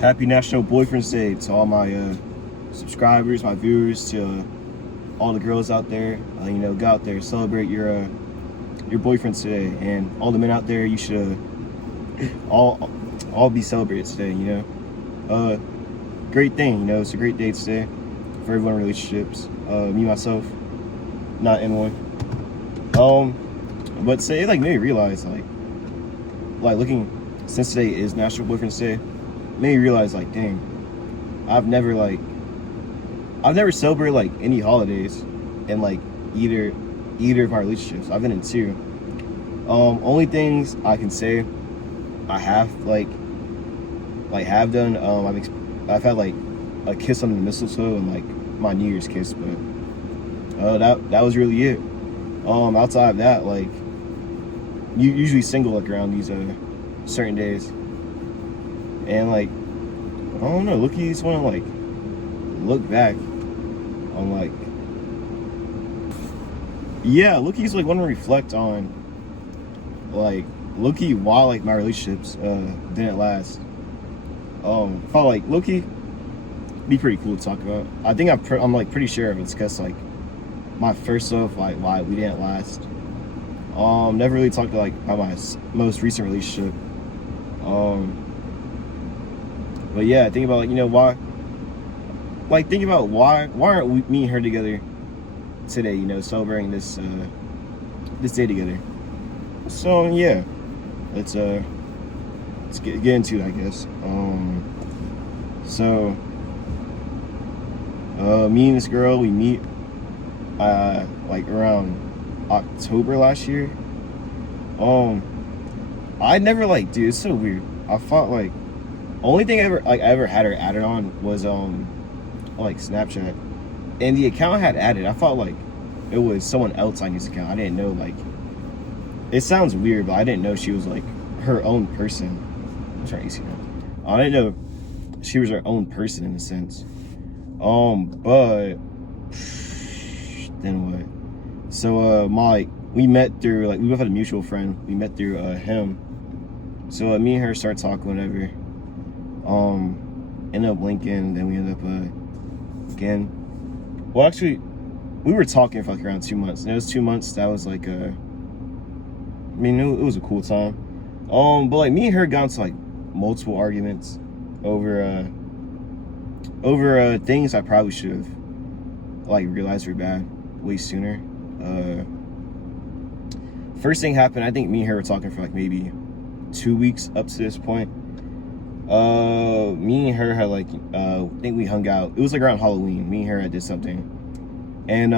Happy National Boyfriend's Day to all my subscribers, my viewers, to all the girls out there. Go out there, celebrate your boyfriends today, and all the men out there. You should all be celebrated today. Great thing. It's a great day today for everyone in relationships. Me myself, not in one. But say it made me realize like looking since today is National Boyfriend's Day, made me realize dang, I've never celebrated any holidays in either of my relationships. I've been in two. Only things I can say I have have done. I've had a kiss on the mistletoe and my New Year's kiss, but that was really it. Outside of that, you usually single around these certain days, and I don't know. Look, you just want to look back on yeah. Look, you just want to reflect on Loki, why my relationships didn't last. Probably Loki be pretty cool to talk about. I think I'm pretty sure of it's because my first love, why we didn't last. Never really talked about my most recent relationship. But yeah, think about why. Think about why aren't me and her together today? Celebrating this day together. So yeah, let's get into it, I guess. So me and this girl, we meet around October last year. I never dude, it's so weird. I thought only thing I ever had her added on was Snapchat, and the account I had added, I thought it was someone else on his account. I didn't know it sounds weird, but I didn't know she was her own person. I'm trying to see now. I didn't know she was her own person in a sense. But then what? So we met through we both had a mutual friend. We met through him. So me and her started talking whatever. Ended up linking, then we ended up again. Well, actually, we were talking for around 2 months. And it was 2 months. That was it was a cool time. But me and her got into multiple arguments over things I probably should have realized were bad way sooner. First thing happened, I think me and her were talking for maybe 2 weeks up to this point. Me and her had I think we hung out. It was around Halloween. Me and her had did something, and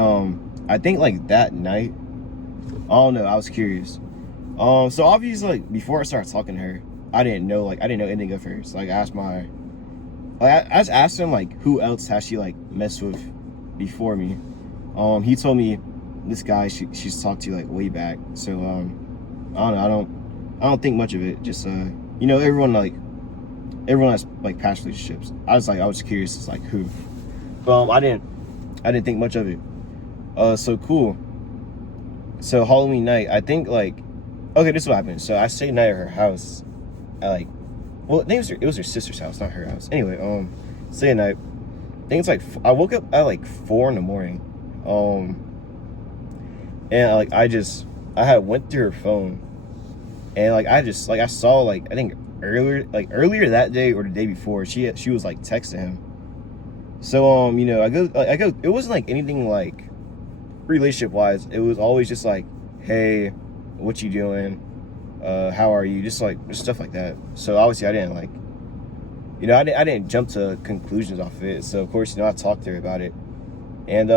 I think that night, I don't know, I was curious. So obviously before I started talking to her, I didn't know anything of her. So I asked I just asked him who else has she messed with before me. He told me this guy she's talked to way back. So I don't know. I don't think much of it. Just everyone has past relationships. I was curious as who. But I didn't think much of it. So cool. So Halloween night, I think okay, this is what happened. So I stayed night at her house at well, it was her sister's house, not her house. Anyway, stayed at night. I think it's I woke up at 4 in the morning. And I had went through her phone, and I saw I think earlier that day or the day before she was texting him. So I go it wasn't anything relationship wise. It was always just hey, what you doing, how are you, just stuff like that. So obviously I didn't I didn't jump to conclusions off of it. So of course I talked to her about it, and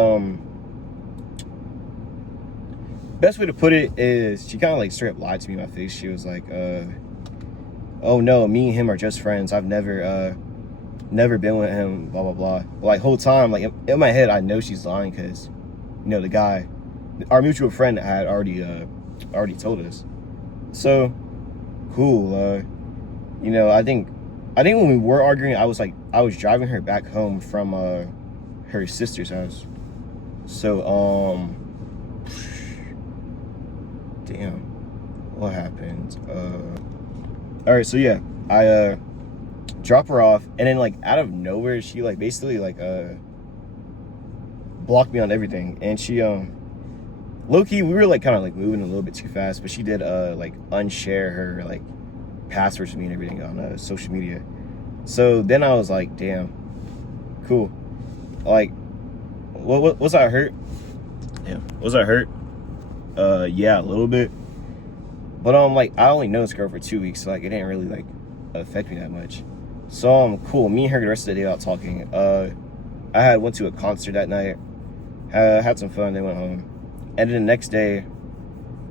best way to put it is she kind of straight up lied to me in my face. She was oh no, me and him are just friends. I've never been with him, blah blah blah. Whole time in my head I know she's lying, because the guy, our mutual friend, had already told us. So cool. I think when we were arguing, I was driving her back home from her sister's house. So damn, what happened? All right, so yeah, drop her off, and then like out of nowhere, she like basically like blocked me on everything, and she low-key, we were like kind of like moving a little bit too fast, but she did like unshare her like passwords to me and everything on social media. So then I was like, damn, cool. Like, what was I hurt? Yeah, was I hurt? Yeah, a little bit. But like I only know this girl for 2 weeks, so like it didn't really like affect me that much. So cool. Me and her the rest of the day out talking. I went to a concert that night. Had some fun. Then went home. And then the next day,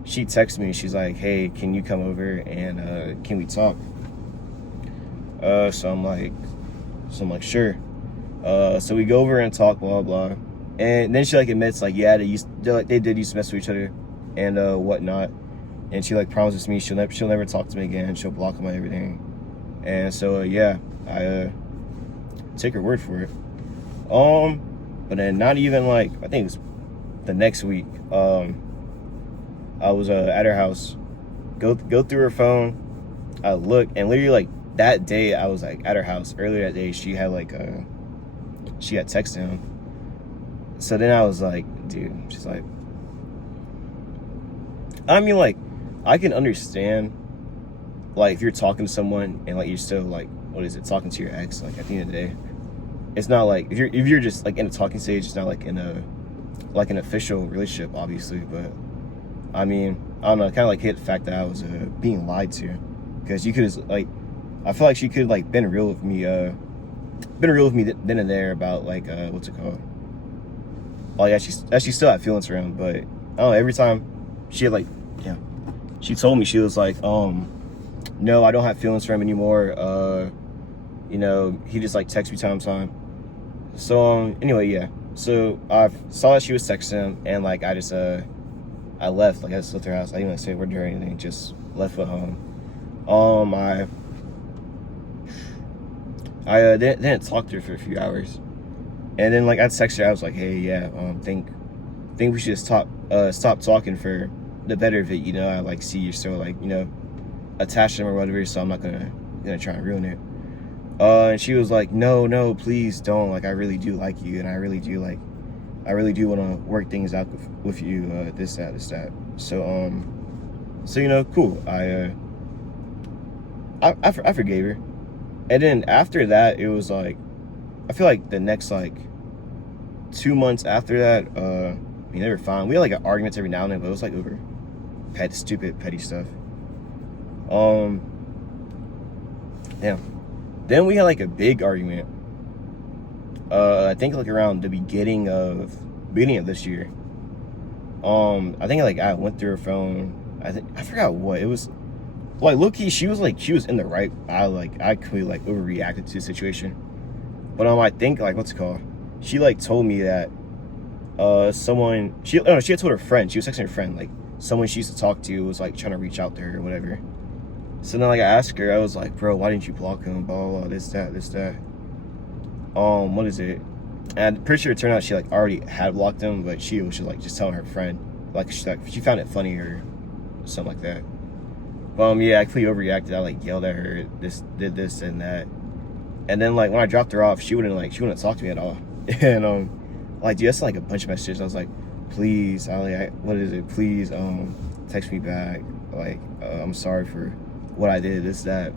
she texted me. She's like, "Hey, can you come over and can we talk?" So I'm like, sure. So we go over and talk, blah blah. And then she like admits like, yeah, they did used to mess with each other and whatnot. And she like promises me she'll never talk to me again. She'll block me on everything. And so yeah, I take her word for it. But then not even like, I think it was the next week, I was at her house, go through her phone, I look, and literally like that day I was like at her house earlier that day, she had texted him. So then I was like, dude, she's like, I mean, like, I can understand like if you're talking to someone and like you're still like, what is it, talking to your ex, like at the end of the day, it's not like if you're just like in a talking stage, it's not like in a like an official relationship, obviously. But I mean, I don't know, kind of like hit the fact that I was being lied to, because you could have like, I feel like she could like been real with me then and there about like what's it called, like she still had feelings for him. But I don't know, every time she had like, yeah, she told me, she was like, no, I don't have feelings for him anymore. You know, he just like texts me time to time. So anyway, yeah. So I saw that she was texting him, and like I just I left. Like I just left her house. I didn't like say a word to her or anything. Just left for home. I didn't talk to her for a few hours, and then like I texted her. I was like, hey, yeah, think we should just stop talking for the better of it. You know, I like see you're still like, you know, attached to him or whatever. So I'm not gonna try and ruin it. And she was like, no, please don't. Like, I really do like you, and I really do want to work things out with you. This, that. So, so you know, cool. I forgave her, and then after that, it was like, I feel like the next like 2 months after that, they were fine. We had like arguments every now and then, but it was like over stupid petty stuff. Yeah. Then we had like a big argument. I think like around the beginning of this year. I think like I went through her phone. I forgot what it was. Like low-key, she was in the right. I completely like overreacted to the situation. But I think like what's it called? She like told me that she had told her friend. She was texting her friend, like someone she used to talk to was like trying to reach out to her or whatever. So then like I asked her, I was like, bro, why didn't you block him? Blah blah blah, this that. What is it? And I'm pretty sure it turned out she like already had blocked him, but she was just telling her friend, like she found it funny or something like that. Yeah, I completely overreacted. I like yelled at her, did this and that. And then like when I dropped her off, she wouldn't talk to me at all. And like dude, that's like a bunch of messages. I was like, please, what is it? Please text me back. Like I'm sorry for what I did, this, that.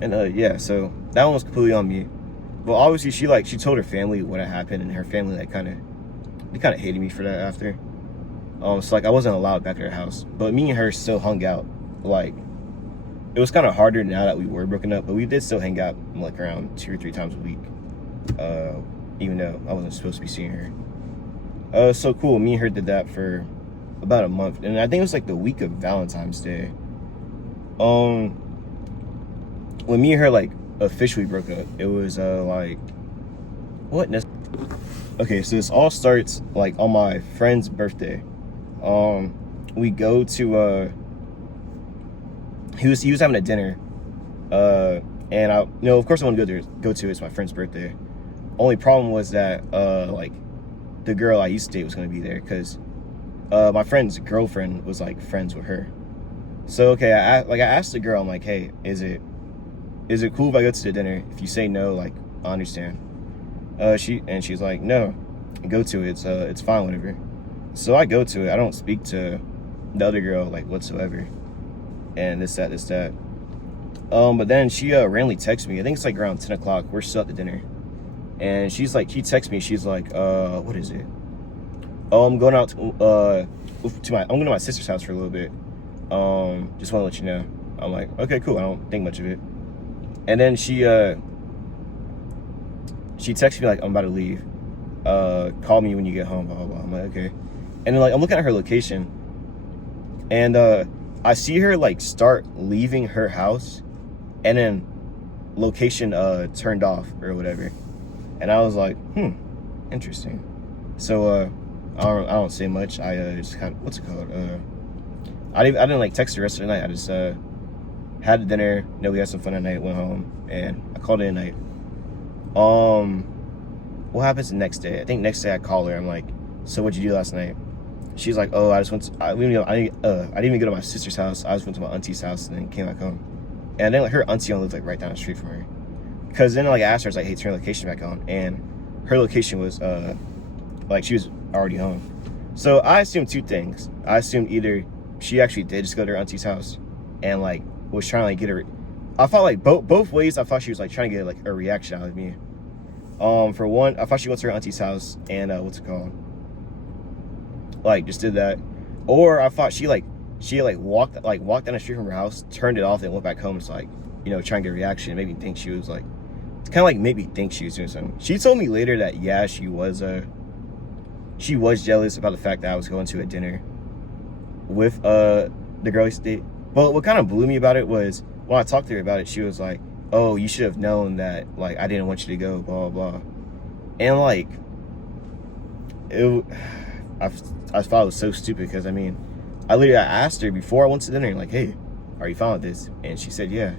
And yeah, so that one was completely on me. But obviously she told her family what had happened, and her family like kind of hated me for that after. So like I wasn't allowed back at her house. But me and her still hung out. Like it was kind of harder now that we were broken up, but we did still hang out like around 2 or 3 times a week. Even though I wasn't supposed to be seeing her. So cool, me and her did that for about a month, and I think it was like the week of Valentine's Day. When me and her like officially broke up, it was like what? Okay, so this all starts like on my friend's birthday. We go to he was having a dinner, and I, you know, of course I want to go to. It's my friend's birthday. Only problem was that like the girl I used to date was going to be there, because my friend's girlfriend was like friends with her. So okay, I asked the girl, I'm like, hey, is it is it cool if I go to the dinner? If you say no, like, I understand. She's like, no, go to it. It's fine, whatever. So I go to it. I don't speak to the other girl like whatsoever. And this, that. But then she randomly texts me. I think it's like around 10 o'clock. We're still at the dinner. And she's like, she texts me. She's like, what is it? Oh, I'm going out to I'm going to my sister's house for a little bit. Just want to let you know. I'm like, okay, cool. I don't think much of it. And then she texted me like, I'm about to leave. Call me when you get home, blah, blah, blah. I'm like, okay. And then like, I'm looking at her location, and I see her like start leaving her house, and then location turned off or whatever. And I was like, interesting. So I don't say much. I just kind of, what's it called? I didn't like text the rest of the night. I just had the dinner. We had some fun at night. Went home, and I called it a night. What happens the next day? I think next day I call her. I'm like, so what'd you do last night? She's like, oh, I just went to, I didn't even go to my sister's house. I just went to my auntie's house and then came back home. And then like her auntie only lived like right down the street from her. Cause then like I asked her, I was like, hey, turn her location back on. And her location was like she was already home. So I assumed two things. I assumed either she actually did just go to her auntie's house and like was trying to like get her. I thought like both ways. I thought she was like trying to get like a reaction out of me. For one, I thought she went to her auntie's house and what's it called? Like just did that. Or I thought she walked down the street from her house, turned it off, and went back home. It's like, trying to get a reaction. It made me think she was like, it's kind of like made me think she was doing something. She told me later that yeah, she was jealous about the fact that I was going to a dinner with the girl I used to date. But what kind of blew me about it was when I talked to her about it, she was like, oh, you should have known that like I didn't want you to go, blah blah blah. And like I thought it was so stupid because I asked her before I went to dinner, like, hey, are you fine with this? And she said yeah.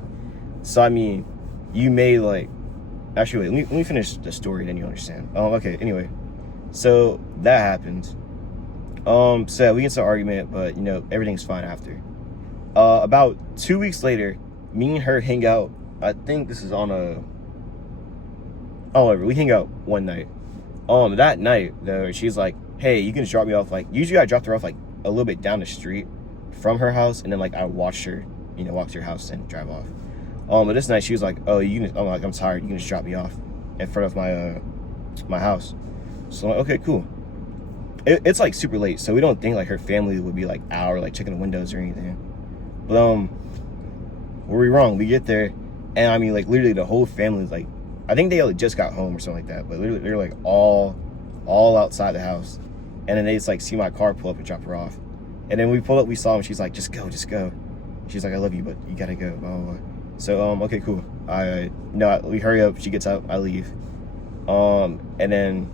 So I mean, you may like, actually wait, let me finish the story, then you understand. Okay, anyway, so that happened. So we get into an argument, but everything's fine after. About 2 weeks later, me and her hang out. I think this is on we hang out one night. That night though, she's like, hey, you can just drop me off. Like usually I dropped her off like a little bit down the street from her house, and then like I watched her, walk to her house and drive off. But this night she was like, oh, I'm like, I'm tired. You can just drop me off in front of my house. So I'm like, okay, cool. It's like super late, so we don't think like her family would be like out or like checking the windows or anything. But were we wrong? We get there, and like literally the whole family is like, I think they like just got home or something like that. But literally they're like all outside the house, and then they just like see my car pull up and drop her off. And then we pull up, we saw him. She's like, just go. She's like, I love you, but you gotta go. Blah, blah, blah. So okay, cool. We hurry up. She gets out. I leave. And then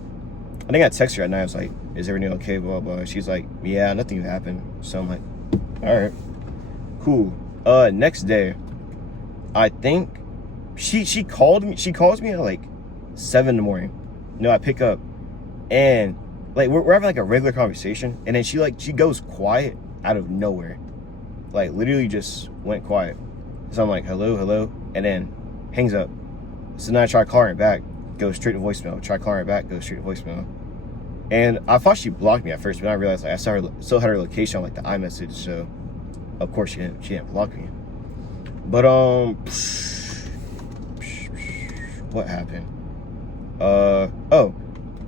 I think I text her at night. I was like, is everything okay? Blah blah. She's like, yeah, nothing happened. So I'm like, all right, cool. Next day, I think she called me. She calls me at like 7 in the morning. I pick up, and like we're having like a regular conversation, and then she goes quiet out of nowhere, like literally just went quiet. So I'm like, hello, and then hangs up. So then I try calling her back, goes straight to voicemail. Try calling her back, goes straight to voicemail. And I thought she blocked me at first, but I realized like, I still had her location on like the iMessage, so of course she didn't block me. But what happened?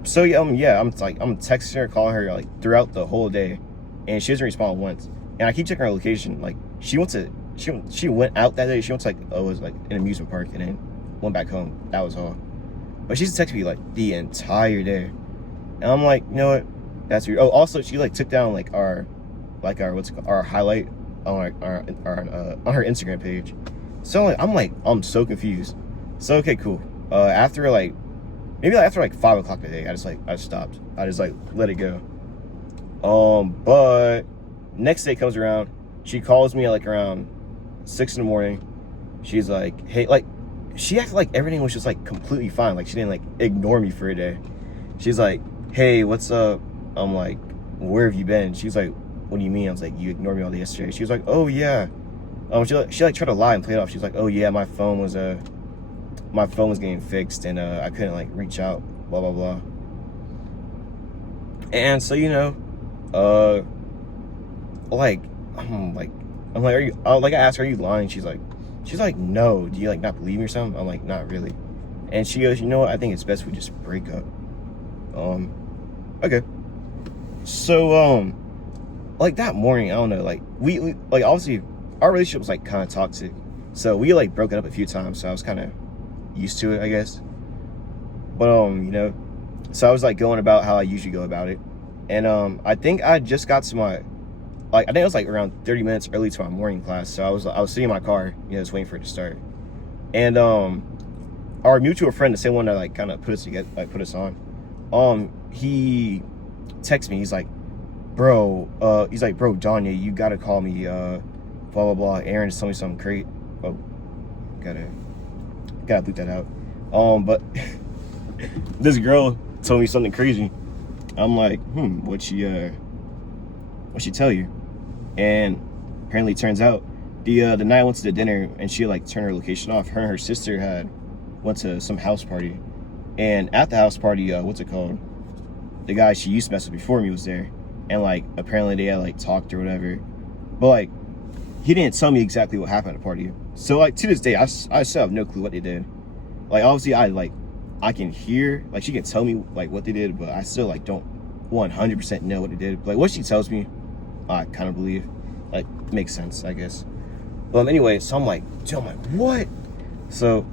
So yeah, I'm texting her, calling her like throughout the whole day, and she doesn't respond once. And I keep checking her location. Like she went out that day. She went to like it was like an amusement park, and then went back home. That was all. But she's texting me like the entire day, and I'm like, you know what? That's weird. Oh, also she like took down like our highlight on on her Instagram page. So I'm so confused. So okay, cool. After like 5 o'clock today, I just stopped. I just like let it go. But next day comes around, she calls me at like around 6 in the morning. She's like, hey, like she acted like everything was just like completely fine. Like she didn't like ignore me for a day. She's like, hey, what's up? I'm like, where have you been? She's like, what do you mean? I was like, you ignored me all day yesterday. She was like, oh yeah, She like tried to lie and play it off. She's like, oh yeah, my phone was getting fixed and I couldn't like reach out, blah blah blah. And so, you know, like I'm like, are you, like I asked her, are you lying? She's like, no, do you like not believe me or something? I'm like, not really. And she goes, you know what, I think it's best we just break up. Okay. So like that morning, I don't know, like we like obviously our relationship was like kind of toxic, so we like broke it up a few times, so I was kind of used to it, I guess. But you know, so I was like going about how I usually go about it, and I think I just got to my, like, I think it was like around 30 minutes early to my morning class, so I was sitting in my car, you know, just waiting for it to start. And our mutual friend, the same one that like kind of put us together, like put us on, he texted me. He's like, bro, Danya, you gotta call me, blah blah blah. Aaron just told me something great. Oh, gotta bleep that out. But this girl told me something crazy. I'm like, what'd she tell you? And apparently it turns out the night I went to the dinner and she like turned her location off, her and her sister had went to some house party, and at the house party, what's it called, the guy she used to mess with before me was there, and like apparently they had like talked or whatever, but like he didn't tell me exactly what happened at the party. So like to this day I still have no clue what they did. Like obviously I can hear, like she can tell me like what they did, but I still like don't 100% know what they did. Like what she tells me, I kind of believe, like makes sense, I guess. Anyway, so I'm like, what? So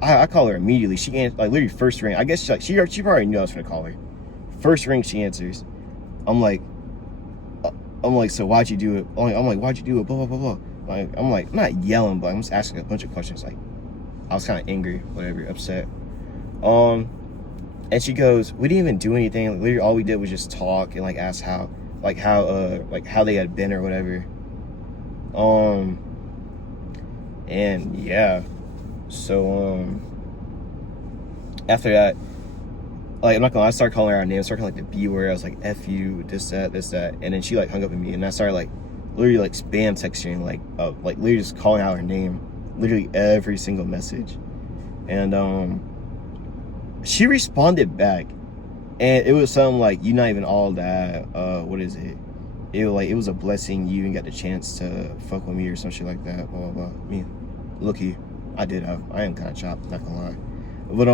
I call her immediately. She answered, like literally first ring. I guess she probably knew I was gonna call her. First ring, she answers. I'm like, so why'd you do it? I'm like, why'd you do it? Blah blah blah blah. Like, I'm like, I'm not yelling, but I'm just asking a bunch of questions. Like, I was kind of angry, whatever, upset. And she goes, we didn't even do anything. Like, literally, all we did was just talk and like ask how they had been or whatever. And yeah. So after that, like I'm not gonna lie, I started calling her out names, started calling like the B word. I was like, F you, this, that, and then she like hung up at me, and I started like literally like spam texting, like literally just calling out her name, literally every single message. And she responded back, and it was something like, you're not even all that, what is it? It was a blessing you even got the chance to fuck with me or some shit like that, blah blah blah. I mean, looky, I am kind of chopped, not gonna lie. But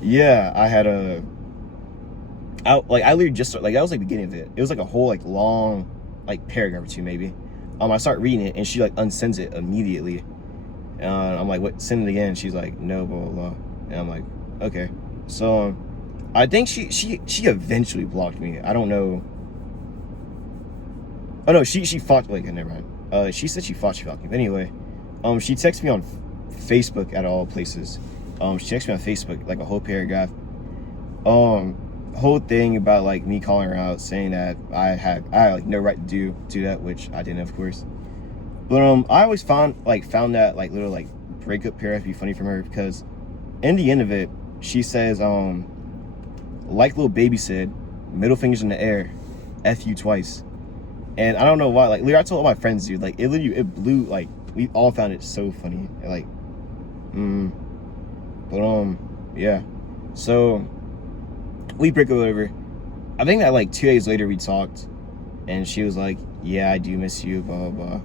yeah, I had I literally just like, that was like the beginning of it. It was like a whole like long like paragraph or two maybe. I start reading it and she like unsends it immediately. I'm like, what? Send it again. She's like, no, blah blah blah. And I'm like, okay. So I think she eventually blocked me. I don't know. Oh no, she fought. Like, never mind. She said she blocked me. But anyway, she texted me on Facebook at all places. She texted me on Facebook like a whole paragraph. Whole thing about like me calling her out, saying that I had like no right to do that, which I didn't, of course. But I always found that like little like breakup paragraph be funny from her, because in the end of it, she says, like Lil Baby said, middle fingers in the air, F you twice. And I don't know why, like, I told all my friends, dude, like, it blew, like, we all found it so funny, like, but, yeah, so, we break up over. I think that, like, 2 days later, we talked, and she was like, yeah, I do miss you, blah, blah, blah.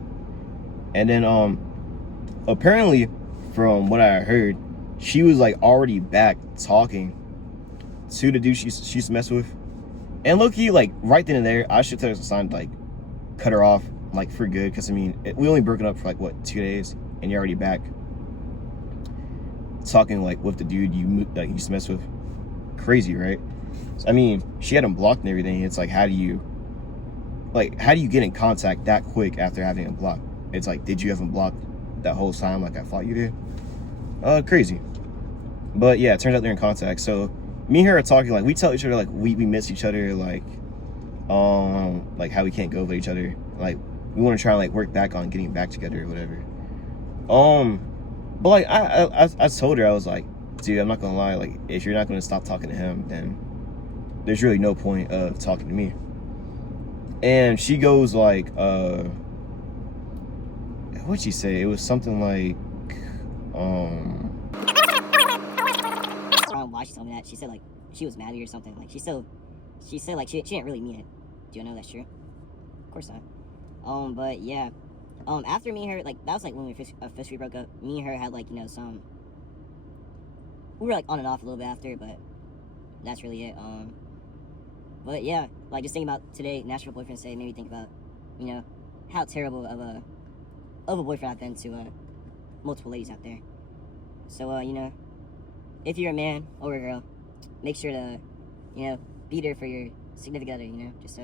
And then, apparently, from what I heard, she was, like, already back talking to the dude she used to mess with. And low-key, like, right then and there, I should tell her some sign, like, cut her off, like, for good, because I mean, we only broken up for like what, 2 days, and you're already back talking like with the dude you used to mess with. Crazy, right? So, I mean, she had him blocked and everything. It's like, how do you get in contact that quick after having him blocked? It's like, did you have him blocked that whole time like I thought you did? Crazy. But yeah, it turns out they're in contact. So me and her are talking, like, we tell each other like we miss each other, like how we can't go with each other, like we want to try and like work back on getting back together or whatever. But like I told her, I was like, dude, I'm not gonna lie, like if you're not gonna stop talking to him, then there's really no point of talking to me. And she goes like, what'd she say? It was something like, Why she told me that? She said like she was mad at me or something. Like she said like she didn't really mean it. Do you know that's true? Of course not. But yeah. After me and her, like that was like when we officially broke up. Me and her had like, you know, we were like on and off a little bit after, but that's really it. But yeah, like just thinking about today, National Boyfriend's Day made me think about, you know, how terrible of a boyfriend I've been to multiple ladies out there. So you know, if you're a man or a girl, make sure to, you know, be there for your significant other. You know, just